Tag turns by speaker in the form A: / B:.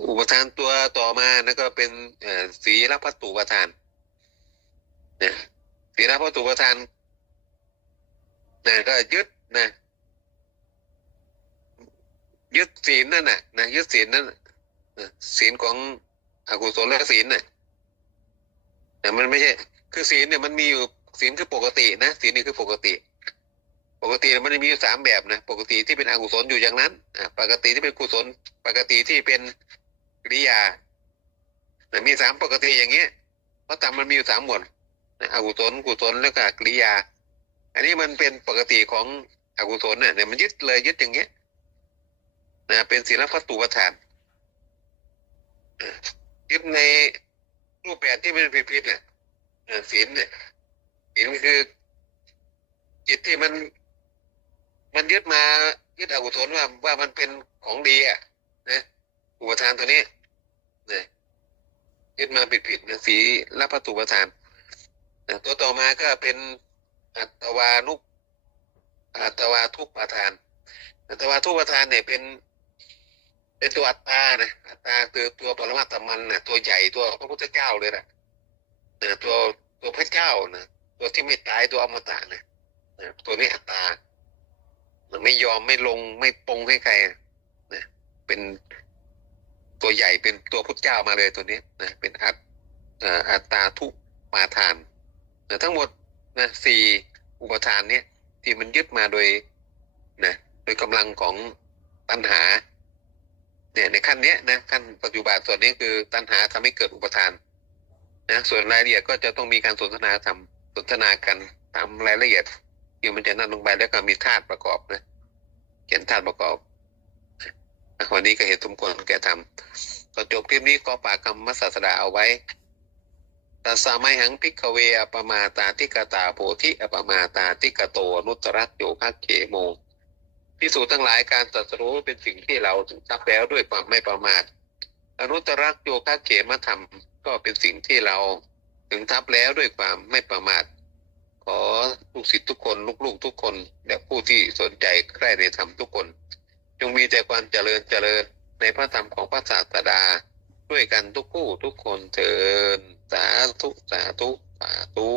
A: อุปทานตัวต่อมานะก็เป็นเอ่อศีลพัตตุปทานนะศีลพัตตุปทานนะก็ยึดนะยึดศีลนั่นน่ะนะยึดศีลนั่นศีลของอกุศลและศีลน่ะแต่มันไม่ใช่ คือศีลเนี่ยมันมีอยู่ศีลคือปกตินะศีลนี่คือปกติ ปกติมันจะมีอยู่สามแบบนะปกติที่เป็นอกุศลอยู่อย่างนั้นปกติที่เป็นกุศล ปกติที่เป็น กริยาแต่มีสามปกติอย่างเงี้ยเพราะตามมันมีอยู่สามหมวดอกุศลกุศลแล้วก็กริยา อันนี้มันเป็นปกติของอกุศลเนี่ยเนี่ยมันยึดเลยยึดอย่างเงี้ยนะเป็นศีลพัตตุปทานยึดในรูปแบบที่มันผิดๆเนี่ยศีลเนี่ยศีลคือจิตที่มัน มันยึดมายึดอกุศลว่าว่ามันเป็นของดีอะนะ อุปทานตัวนี้นะยึดมาผิดๆนะสีรับประตูประทานนะตัวต่อมาก็เป็นอัตวานุอัตวาทุกประทาน อัตวาทุกประทานเนี่ยเป็น เป็นตัวอัตตานะอัตตาคือตัวปรมาตมันนะตัวใหญ่ตัวพระพุทธเจ้าเลยนะนะตัวตัวพระเจ้านะตัวที่ไม่ตายตัวอมตะนะนะตัวนี้อัตตาไม่ยอมไม่ลงไม่ปงให้ใครนะเป็น ตัวใหญ่เป็นตัวพุทธเจ้ามาเลยตัวนี้นะเป็นอัตอัตตาทุมาทานนะทั้งหมดนะสี่อุปทานเนี้ยที่มันยึดมาโดยนะโดยกำลังของตัณหาเนี่ยในขั้นเนี้ยนะขั้นปัจจุบันส่วนนี้คือตัณหาทำให้เกิดอุปทานนะส่วนรายละเอียดก็จะต้องมีการสนทนาทำสนทนากันตามรายละเอียดที่มันจะนั่นลงไปแล้วก็มีธาตุประกอบนะเขียนธาตุประกอบ วันนี้ก็เห็นสมควรแก่ทำก็จบคลิปนี้ก็ปากคำมัสสดาเอาไว้ตัสามัยหังพิกเวอปมาตาทิกตาโพธิอปมาตาทิกโตนุตรักโยคะเขโมพิสูจน์ทั้งหลายการตรัสรู้เป็นสิ่งที่เราถึงทำแล้วด้วยความไม่ประมาทอนุตรักโยคะเขมธรรมก็เป็นสิ่งที่เราถึงทับแล้วด้วยความไม่ประมาท ขอลูกศิษย์ทุกคนลูกๆทุกคน และผู้ที่สนใจใคร่ในธรรมทุกคน จงมีแต่ความเจริญเจริญในพระธรรมของพระศาสดา ด้วยกันทุกผู้ทุกคนเถินสาธุสาธุสาธุ